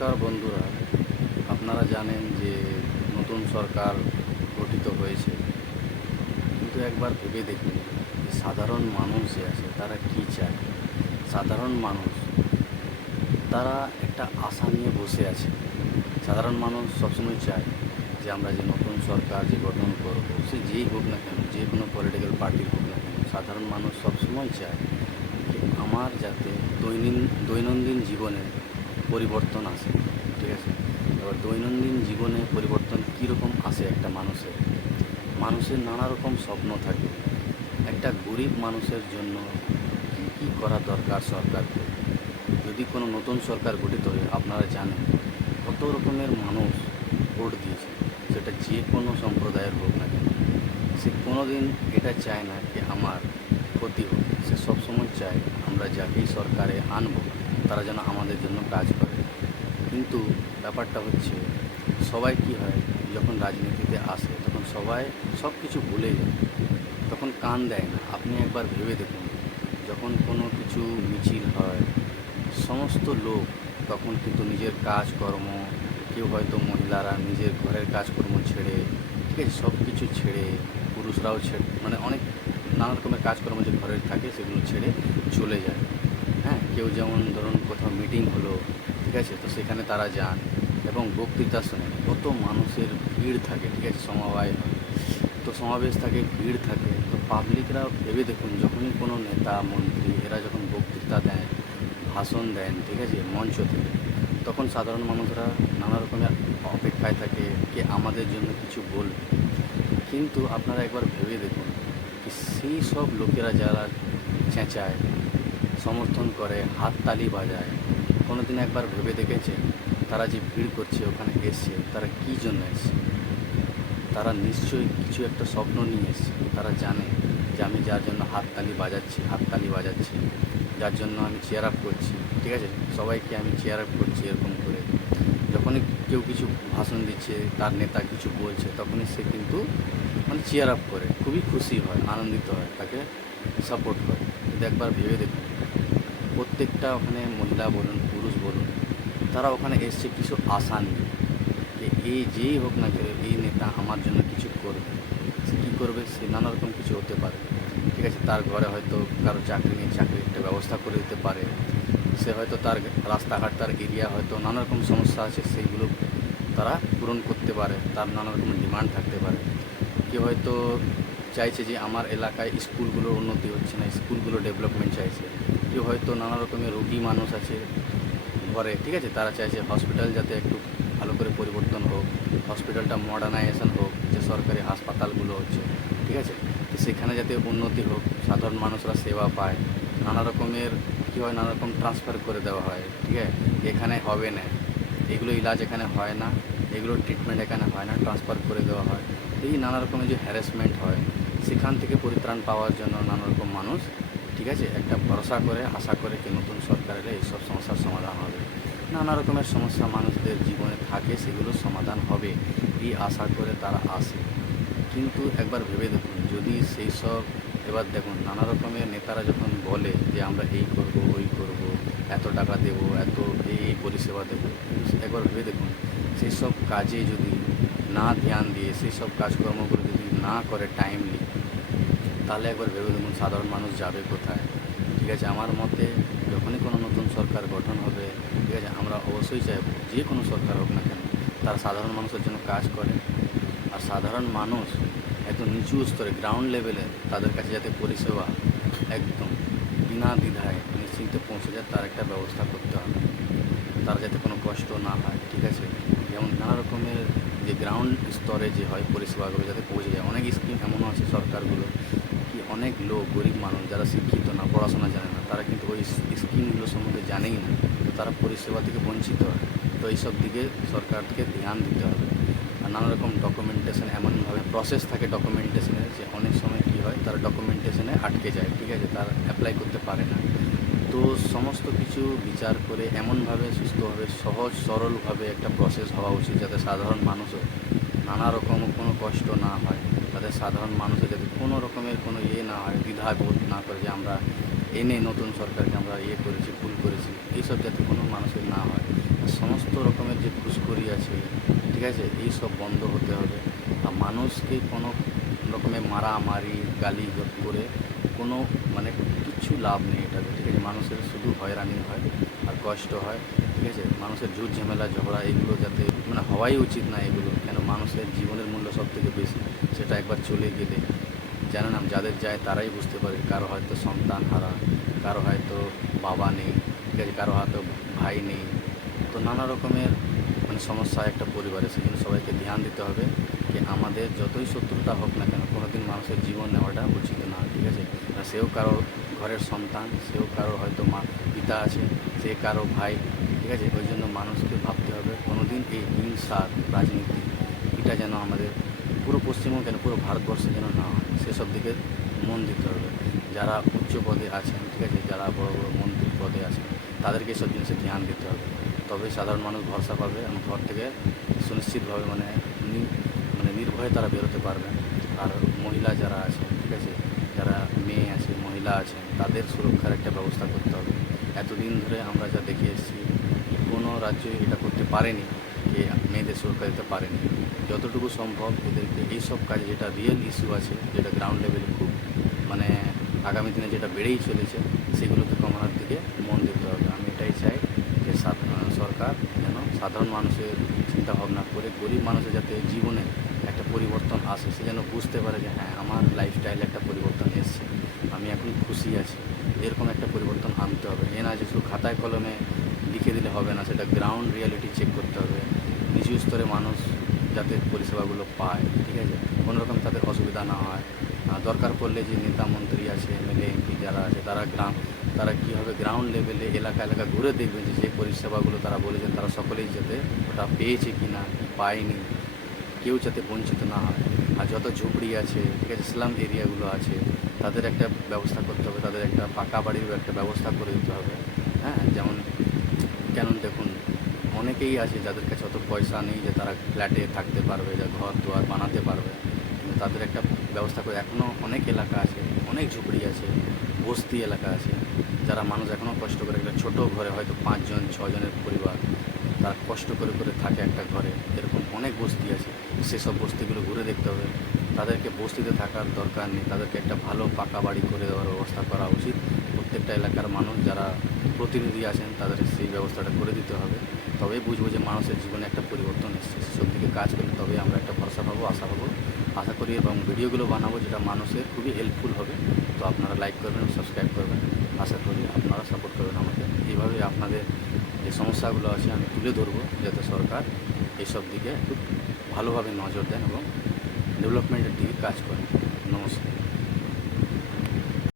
নমস্কার বন্ধুরা, আপনারা জানেন যে নতুন সরকার গঠিত হয়েছে, কিন্তু একবার ভেবে দেখুন সাধারণ মানুষ যে আছে তারা কী চায়। সাধারণ মানুষ তারা একটা আশা নিয়ে বসে আছে। সাধারণ মানুষ সবসময় চায় যে আমরা যে নতুন সরকার যে গঠন করব, সে যেই হোক না কেন, যে কোনো পলিটিক্যাল পার্টির হোক না কেন, সাধারণ মানুষ সবসময় চায় যে আমার যাতে দৈনন্দিন জীবনে পরিবর্তন আসে। ঠিক আছে, এবার দৈনন্দিন জীবনে পরিবর্তন কীরকম আসে একটা মানুষের নানা রকম স্বপ্ন থাকে। একটা গরিব মানুষের জন্য কী কী করা দরকার সরকারকে। যদি কোনো নতুন সরকার গঠিত হয়, আপনারা জানেন কত রকমের মানুষ ভোট দিয়েছে, সেটা যে কোনো সম্প্রদায়ের হোক না কেন। সে কোনো দিন এটা চায় না যে আমার ক্ষতি হোক। সে সবসময় চায় আমরা যাকেই সরকারে আনবো তারা যেন আমাদের জন্য কাজ করে। কিন্তু ব্যাপারটা হচ্ছে, সবাই কি হয়, যখন রাজনীতিতে আসে তখন সবাই সব কিছু ভুলে যায়, তখন কান দেয় না। আপনি একবার ভেবে দেখুন, যখন কোনো কিছু মিছিল হয়, সমস্ত লোক তখন কিন্তু নিজের কাজকর্ম, কেউ হয়তো মহিলারা নিজের ঘরের কাজকর্ম ছেড়ে, ঠিক আছে, সব কিছু ছেড়ে, পুরুষরাও ছেড়ে, মানে অনেক নানা রকমের কাজকর্ম যে ঘরের থাকে সেগুলো ছেড়ে চলে যায়। হ্যাঁ, কেউ যেমন ধরুন কোথাও মিটিং হলো, ঠিক আছে, তো সেখানে তারা যান এবং বক্তৃতা শোনেন। কত মানুষের ভিড় থাকে, ঠিক আছে, সমবায় হয়, তো সমাবেশ থাকে, ভিড় থাকে, তো পাবলিকরা ভেবে দেখুন যখনই কোনো নেতা মন্ত্রী এরা যখন বক্তৃতা দেন, ভাষণ দেন, ঠিক আছে, মঞ্চ থেকে, তখন সাধারণ মানুষরা নানা রকমের অপেক্ষায় থাকে যে আমাদের জন্য কিছু বলবে। কিন্তু আপনারা একবার ভেবে দেখুন যে সেই সব লোকেরা যারা চেঁচায়, সমর্থন করে, হাততালি বাজায়, কোনো দিন একবার ভেবে দেখেছে তারা যে ভিড় করছে ওখানে এসছে তারা কী জন্য এসছে? তারা নিশ্চয়ই কিছু একটা স্বপ্ন নিয়ে এসছে। তারা জানে যে আমি যার জন্য হাততালি বাজাচ্ছি, যার জন্য আমি চেয়ার আপ করছি, ঠিক আছে, সবাইকে আমি চেয়ার আপ করছি এরকম করে, যখনই কেউ কিছু ভাষণ দিচ্ছে, তার নেতা কিছু বলছে, তখনই সে কিন্তু মানে চেয়ার আপ করে, খুবই খুশি হয়, আনন্দিত হয়, তাকে সাপোর্ট করে। কিন্তু একবার ভেবে দেখুন, প্রত্যেকটা ওখানে মহিলা বলুন পুরুষ বলুন, তারা ওখানে এসছে কিছু আশা নিয়ে যে এই যেই হোক না কেন এই নেতা আমার জন্য কিছু করবে। সে কী করবে? সে নানা রকম কিছু হতে পারে, ঠিক আছে, তার ঘরে হয়তো কারো চাকরি নেই, চাকরির একটা ব্যবস্থা করে দিতে পারে। সে হয়তো তার রাস্তাঘাট, তার এরিয়া হয়তো নানা রকম সমস্যা আছে, সেইগুলো তারা পূরণ করতে পারে। তার নানা রকম ডিমান্ড থাকতে পারে। কেউ হয়তো চাইছে যে আমার এলাকায় স্কুলগুলোর উন্নতি হচ্ছে না, স্কুলগুলো ডেভেলপমেন্ট চাইছে। কেউ হয়তো নানা রকমের রোগী মানুষ আছে ঘরে, ঠিক আছে, তারা চাইছে হসপিটাল যাতে একটু ভালো করে পরিবর্তন হোক, হসপিটালটা মডার্নাইজেশন হোক, যে সরকারি হাসপাতালগুলো হচ্ছে, ঠিক আছে, তো সেখানে যাতে উন্নতি হোক, সাধারণ মানুষরা সেবা পায়। নানা রকমের কী হয়, নানা রকম ট্রান্সফার করে দেওয়া হয়, ঠিক আছে, এখানে হবে না, এগুলো ইলাজ এখানে হয় না, এগুলো ট্রিটমেন্ট এখানে হয় না, ট্রান্সফার করে দেওয়া হয়। এই নানা রকমের যে হ্যারাসমেন্ট হয়, সেখান থেকে পরিত্রাণ পাওয়ার জন্য নানা রকম মানুষ, ঠিক আছে, একটা ভরসা করে, আশা করে যে নতুন সরকার এলে এইসব সমস্যার সমাধান হবে। নানা রকমের সমস্যা মানুষদের জীবনে থাকে, সেগুলোর সমাধান হবে এই আশা করে তারা আসে। কিন্তু একবার ভেবে দেখুন, যদি সেই সব, এবার দেখুন নানা রকমের নেতারা যখন বলে যে আমরা এই করব, ওই করব, এত টাকা দেব, এত এই পরিষেবা দেবো, কিন্তু একবার ভেবে দেখুন সেই সব কাজে যদি না ধ্যান দিয়ে, সেই সব কাজকর্মগুলো যদি না করে টাইমলি, তাহলে একবার ভেবে দেখুন সাধারণ মানুষ যাবে কোথায়। ঠিক আছে, আমার মতে যখনই কোনো নতুন সরকার গঠন হবে, ঠিক আছে, আমরা অবশ্যই চাইব যে কোনো সরকার হোক না কেন তারা সাধারণ মানুষের জন্য কাজ করে। আর সাধারণ মানুষ একদম নিচু স্তরে, গ্রাউন্ড লেভেলে তাদের কাছে যাতে পরিষেবা একদম বিনা দ্বিধায় নিশ্চিন্তে পৌঁছে যায়, তার একটা ব্যবস্থা করতে হবে। তারা যাতে কোনো কষ্ট না হয়, ঠিক আছে, যেমন নানা রকমের যে গ্রাউন্ড স্তরে যে হয় পরিষেবাগুলো যাতে পৌঁছে যায়। অনেক স্কিম এমনও আছে সরকারগুলো কি, অনেক লোক গরিব মানুষ যারা শিক্ষিত না, পড়াশোনা জানে না, তারা কিন্তু ওই স্কিমগুলো সম্বন্ধে জানেই না, তো তারা পরিষেবা থেকে বঞ্চিত হয়। তো এইসব দিকে সরকারকে ধ্যান দিতে হবে। আর নানা রকম ডকুমেন্টেশন, এমনভাবে প্রসেস থাকে ডকুমেন্টেশনের, যে অনেক সময় কী হয়, তারা ডকুমেন্টেশনে আটকে যায়, ঠিক আছে, তারা অ্যাপ্লাই করতে পারে না। তো সমস্ত কিছু বিচার করে এমনভাবে সুস্থভাবে, সহজ সরলভাবে একটা প্রসেস হওয়া উচিত, যাতে সাধারণ মানুষও নানা রকম কোনো কষ্ট না হয়, তাদের সাধারণ মানুষের যাতে কোনো রকমের কোনো না হয়, দ্বিধাবোধ না করে যে আমরা এনে নতুন সরকারকে আমরা করেছি, ভুল করেছি, এইসব যাতে কোনো মানুষের না হয়। আর সমস্ত রকমের যে ঘুষখোরি আছে, ঠিক আছে, এই সব বন্ধ হতে হবে। আর মানুষকে কোনো রকমে মারামারি গালি করে কোনো মানে কিচ্ছু লাভ নেই এটাতে, ঠিক আছে। মানুষের শুধু হয়রানি হয় আর কষ্ট হয়, ঠিক আছে। মানুষের ঝুট ঝামেলা ঝগড়া এগুলো যাতে মানে হওয়াই উচিত না এগুলো, কেন মানুষের জীবনের মূল্য সব থেকে বেশি। সেটা একবার চলে গেলে জানেন, যাদের যায় তারাই বুঝতে পারে, কারো হয়তো সন্তান হারা, কারো হয়তো বাবা নেই, ঠিক আছে, কারো হয়তো ভাই নেই। তো নানা রকমের মানে সমস্যা একটা পরিবারে, সেজন্য সবাইকে ধ্যান দিতে হবে যে আমাদের যতই শত্রুতা হোক না কেন কোনোদিন মানুষের জীবন নেওয়াটা উচিত না, ঠিক আছে। আর সেও কারো ঘরের সন্তান, সেও কারো হয়তো মা পিতা আছে, সে কারো ভাই, ঠিক আছে। ওই জন্য মানুষকে ভাবতে হবে কোনোদিন এই হিংসার রাজনীতি এটা যেন আমাদের পুরো পশ্চিমবঙ্গ কেন পুরো ভারতবর্ষে যেন না হয়, সেসব দিকে মন দিতে হবে। যারা উচ্চ পদে আছেন, ঠিক আছে, যারা বড় বড় মন্ত্রী পদে আছেন, তাদেরকে সব জিনিসে ধ্যান দিতে হবে। তবে সাধারণ মানুষ ভরসা পাবে এবং ঘর থেকে সুনিশ্চিতভাবে মানে নির্ভয়ে তারা বেরোতে পারবেন। আর মহিলা যারা আছেন, ঠিক আছে, যারা মেয়ে আছে মহিলা আছেন, তাদের সুরক্ষার একটা ব্যবস্থা করতে হবে। এতদিন ধরে আমরা যা দেখে এসেছি কোনো রাজ্য এটা করতে পারেনি যে মেয়েদের সুরক্ষা দিতে পারেনি। যতটুকু সম্ভব এদেরকে এইসব কাজে যেটা রিয়েল ইস্যু আছে, যেটা গ্রাউন্ড লেভেলে খুব মানে আগামী দিনে যেটা বেড়েই চলেছে, সেগুলোকে কমানোর দিকে মন দিতে হবে। আমি এটাই চাই যে সরকার যেন সাধারণ মানুষের চিন্তা ভাবনা করে গরিব মানুষের যাতে জীবনে একটা পরিবর্তন আসে, সে যেন বুঝতে পারে যে হ্যাঁ আমার লাইফস্টাইলে একটা পরিবর্তন এসছে, আমি এখন খুশি আছি। এরকম একটা পরিবর্তন আনতে হবে। এ না যে শুধু খাতায় কলমে লিখে দিলে হবে না, সেটা গ্রাউন্ড রিয়ালিটি চেক করতে হবে। নিচু স্তরে মানুষ যাতে পরিষেবাগুলো পায়, ঠিক আছে, কোনোরকম তাদের অসুবিধা না হয়। দরকার পড়লে যে নেতা মন্ত্রী আছে, এমএলএ এমপি যারা আছে, তারা কীভাবে গ্রাউন্ড লেভেলে এলাকা এলাকা ঘুরে দেখবে যে পরিষেবাগুলো তারা বলেছেন তারা সকলেই যাতে ওটা পেয়েছে কি না, পায়নি, কেউ যাতে বঞ্চিত না হয়। আর যত ঝুপড়ি আছে, ঠিক আছে, স্লাম এরিয়াগুলো আছে, তাদের একটা ব্যবস্থা করতে হবে, তাদের একটা পাকা বাড়ির একটা ব্যবস্থা করে দিতে হবে। হ্যাঁ, যেমন কেন দেখুন, অনেকেই আছে যাদের কাছে অত পয়সা নেই যে তারা ফ্ল্যাটে থাকতে পারবে, যা ঘর দুয়ার বানাতে পারবে, কিন্তু তাদের একটা ব্যবস্থা করে। এখনও অনেক এলাকা আছে, অনেক ঝুপড়ি আছে, বস্তি এলাকা আছে, যারা মানুষ এখনও কষ্ট করে একটা ছোটো ঘরে হয়তো 5 জন 6 জনের পরিবার, তারা কষ্ট করে করে থাকে একটা ঘরে। এরকম অনেক বস্তি আছে, সেসব বস্তিগুলো ঘুরে দেখতে হবে। তাদেরকে বস্তিতে থাকার দরকার নেই, তাদেরকে একটা ভালো পাকা বাড়ি করে দেওয়ার ব্যবস্থা করা উচিত। প্রত্যেকটা এলাকার মানুষ যারা প্রতিনিধি আছেন তাদের সেই ব্যবস্থাটা করে দিতে হবে। তবেই বুঝবো যে মানুষের জীবনে একটা পরিবর্তন এসছে। সেসব দিকে কাজ করলে তবেই আমরা একটা ভরসা পাবো, আশা করি, এবং ভিডিওগুলো বানাবো যেটা মানুষের খুবই হেল্পফুল হবে। তো আপনারা লাইক করবেন, সাবস্ক্রাইব করবেন, আশা করি আপনারা সাপোর্ট করবেন আমাকে। এইভাবে আপনাদের যে সমস্যাগুলো আছে আমি তুলে ধরবো, যাতে সরকার এইসব দিকে একটু ভালোভাবে নজর দেন এবং ডেভেলপমেন্টের দিকে কাজ করেন। নমস্কার।